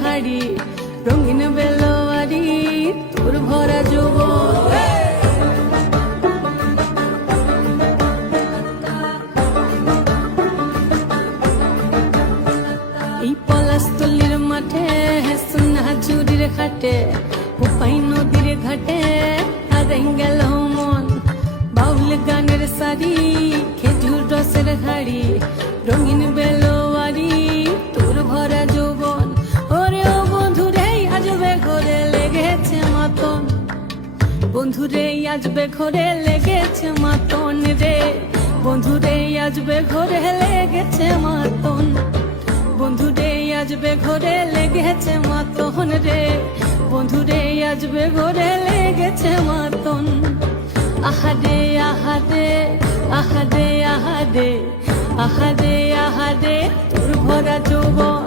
হাড়ি রঙিন বেলোয়ারি তোর ভরা যৌবন। এই পলাশতলির মাঠে সোনা চুরির খাটে কোপাই নদীর ঘাটে হারাই গেল মন। বাউল গানের সারি খেজুর রসের হাড়ি রঙিন বেলোয়ারি তোর ভরা যৌবন। ওরে ও বন্ধুরে আজবে ঘরে লেগেছে মাতন, বন্ধুরে আজবে ঘরে লেগেছে মাতন রে, বন্ধুরে আজবে ঘরে লেগেছে মাতন, বন্ধুরে আজবে ঘরে লেগেছে মাতন রে, বন্ধুরে আজবে ঘরে লেগেছে মাতন। আহারে আহারে আহারে আহারে আহারে আহারে তোর ভরা যৌবন।